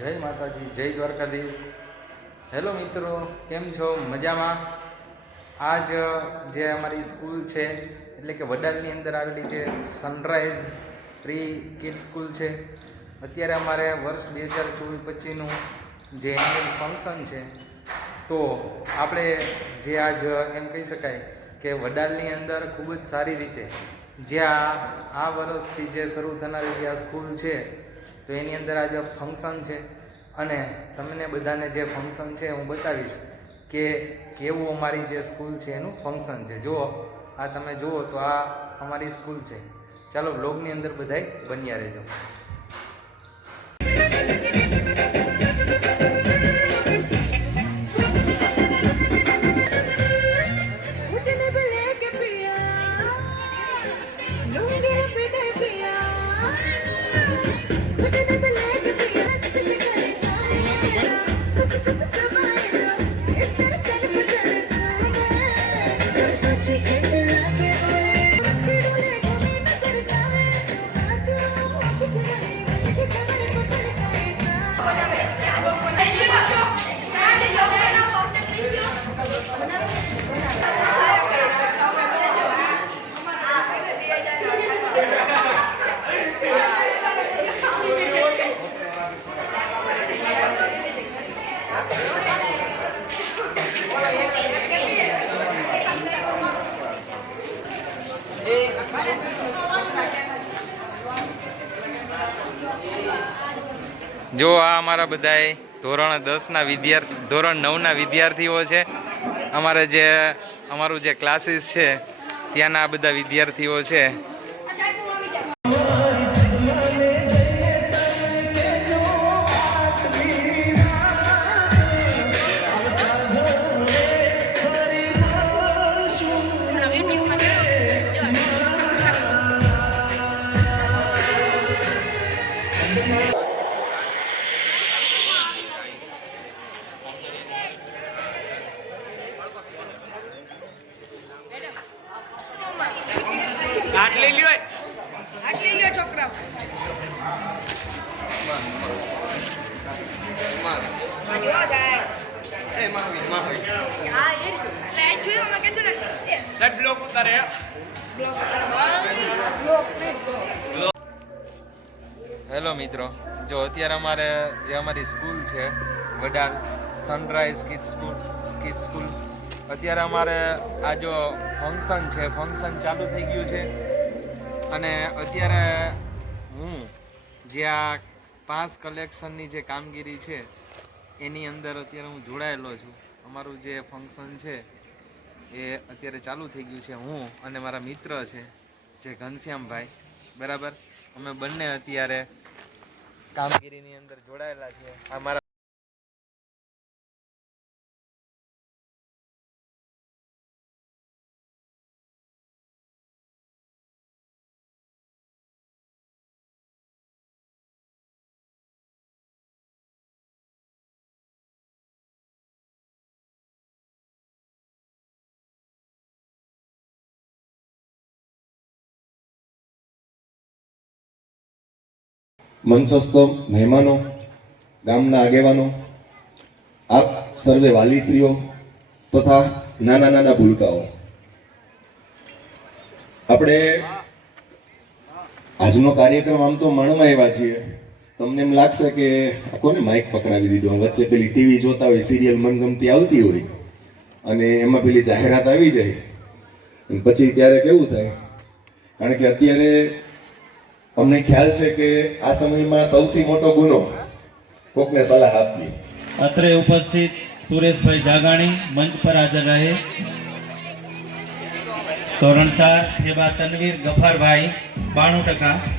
જય માતાજી, જય દ્વારકાધીશ। હેલો મિત્રો, કેમ છો? મજામાં? આજ જે અમારી સ્કૂલ છે એટલે કે વડાલની અંદર આવેલી જે સનરાઈઝ પ્રી કિડ્સ સ્કૂલ છે, અત્યારે અમારે વર્ષ 2024-25નું જે એન્યુઅલ ફંક્શન છે, તો આપણે જે આજ એમ કહી શકાય કે વડાલની અંદર ખૂબ જ સારી રીતે જ્યાં આ વર્ષથી જે શરૂ થનારી જે આ સ્કૂલ છે, તો એની અંદર આજે ફંક્શન છે અને તમને બધાને જે ફંક્શન છે હું બતાવીશ કે કેવું અમારી જે સ્કૂલ છે એનું ફંક્શન છે। જુઓ, આ તમે જુઓ તો આ અમારી સ્કૂલ છે। ચાલો બ્લોગની અંદર બધાય બન્યા રહેજો। જો આ અમારા બધાય ધોરણ 10ના વિદ્યાર્થી, ધોરણ 9ના વિદ્યાર્થીઓ છે। અમારું જે ક્લાસીસ છે ત્યાંના આ બધા વિદ્યાર્થીઓ છે। આટ લઈ લ્યો છોકરા। હેલો મિત્રો, જો અત્યારે અમારે જે અમારી સ્કૂલ છે વડાલ સનરાઈઝ કિડ્સ સ્કૂલ, અત્યારે અમારે આ જો ફંક્શન છે, ફંક્શન ચાલુ થઈ ગયું છે અને અત્યારે હું જે આ પાસ કલેક્શનની જે કામગીરી છે એની અંદર અત્યારે હું જોડાયેલો છું। અમારું જે ફંક્શન છે એ અત્યારે ચાલુ થઈ ગયું છે। હું અને મારા મિત્ર છે જે ઘનશ્યામભાઈ, બરાબર, અમે બંને અત્યારે કામગીરીની અંદર જોડાયેલા છીએ। અમારા મંચસ્થ મહેમાનો, ગામના આગેવાનો, આપ સર્વે વાલીશ્રીઓ તથા નાના નાના ભૂલકાઓ, આપણે આજનો કાર્યક્રમ આમ તો માણવા આવ્યા છીએ। તમને એમ લાગશે કે કોને માઇક પકડાવી દીધો, વચ્ચે પેલી ટીવી જોતા હોય, સિરિયલ મનગમતી આવતી હોય અને એમાં પેલી જાહેરાત આવી જાય પછી ત્યારે કેવું થાય? કારણ કે અત્યારે અમને ખ્યાલ છે કે આ સમયમાં સૌથી મોટો ગુનો કોકને સલાહ આપવી। અત્રે ઉપસ્થિત સુરેશભાઈ જાગાણી મંચ પર હાજર રહે। ધોરણ 4 થેબા તનવીર ગફારભાઈ 92%।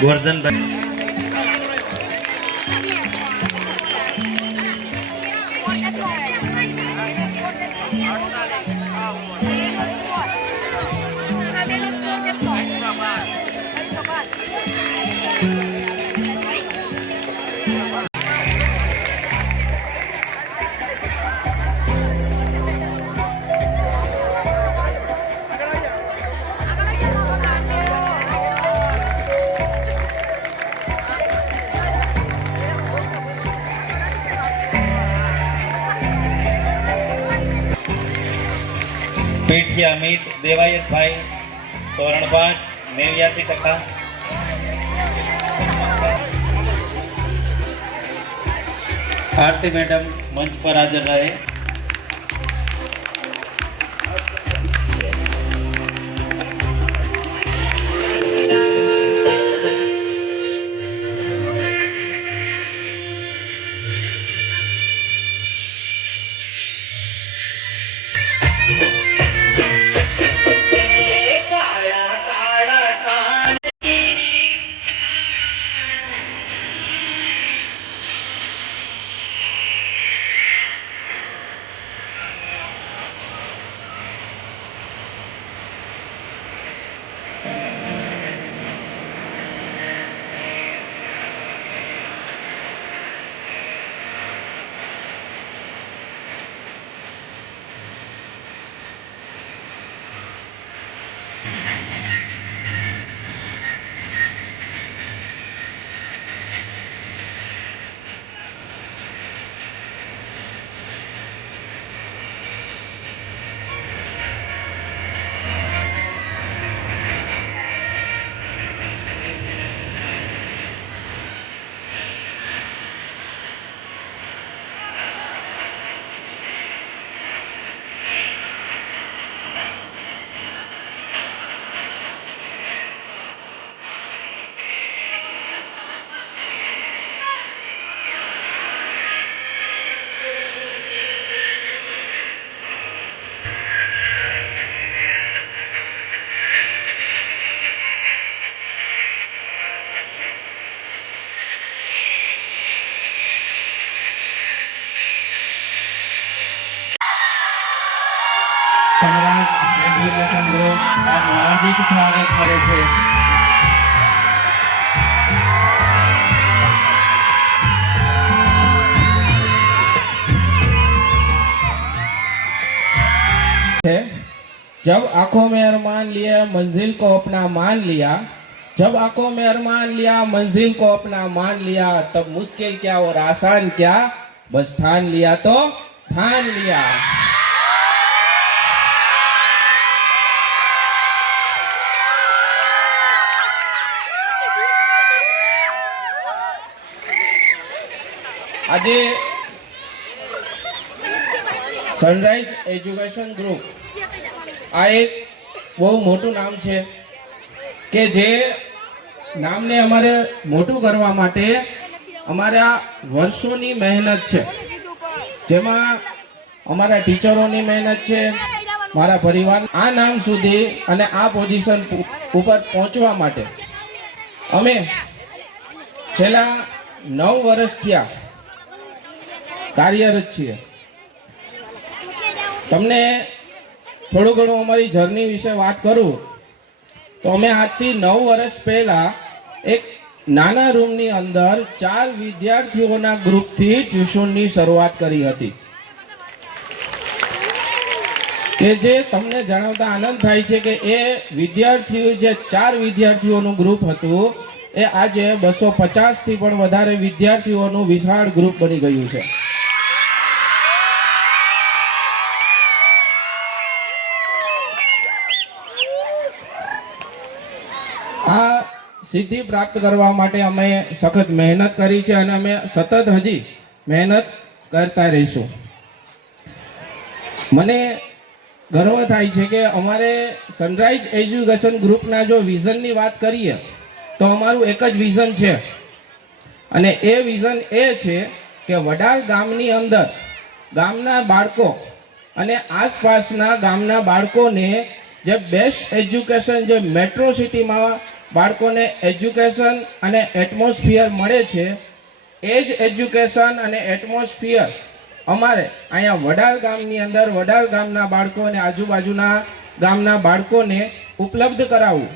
ગોરધનભાઈ પેઠિયા અમિત દેવાયતભાઈ ધોરણ 5 89%. આરતી મેડમ મંચ પર હાજર રહે. સમ્રાટ એજ્યુકેશન ગ્રુપ આપનું હાર્દિક સ્વાગત કરે છે. जब आंखों में अरमान लिया मंजिल को अपना मान लिया, जब आंखों में अरमान लिया मंजिल को अपना मान लिया, तब मुश्किल क्या और आसान क्या, बस ठान लिया तो ठान लिया. આજે સનરાઈઝ એજ્યુકેશન ગ્રુપ આ એક બહુ મોટું નામ છે કે જે નામને અમારે મોટું કરવા માટે અમારા વર્ષોની મહેનત છે, જેમાં અમારા ટીચરોની મહેનત છે, મારા પરિવાર આ નામ સુધી અને આ પોઝિશન ઉપર પહોંચવા માટે અમે છેલ્લા 9 વર્ષ થયા કાર્યરત છીએ. તમને થોડું ઘણું અમારી જર્ની વિશે વાત કરું તો અમે આજથી 9 વર્ષ પહેલા એક નાના રૂમની અંદર 4 વિદ્યાર્થીઓના ગ્રુપથી ટ્યુશનની શરૂઆત કરી હતી, કે જે તમને જણાવતા આનંદ થાય છે કે એ વિદ્યાર્થીઓ જે 4 વિદ્યાર્થીઓનું ગ્રુપ હતું એ આજે 250 થી પણ વધારે વિદ્યાર્થીઓનું વિશાળ ગ્રુપ બની ગયું છે. આ સિદ્ધિ પ્રાપ્ત કરવા માટે અમે સખત મહેનત કરી છે અને અમે સતત હજી મહેનત કરતા રહીશું. મને ગર્વ થાય છે કે અમારે સનરાઈઝ એજ્યુકેશન ગ્રુપના જો વિઝનની વાત કરીએ તો અમારું એક જ વિઝન છે, અને એ વિઝન એ છે કે વડાલ ગામની અંદર ગામના બાળકો અને આસપાસના ગામના બાળકોને જે બેસ્ટ એજ્યુકેશન જે મેટ્રો સિટીમાં બાળકોને એજ્યુકેશન અને એટમોસ્ફિયર મળે છે, એ જ એજ્યુકેશન અને એટમોસ્ફિયર અમારે અહીંયા વડાલ ગામની અંદર વડાલ ગામના બાળકો અને આજુબાજુના ગામના બાળકોને ઉપલબ્ધ કરાવવું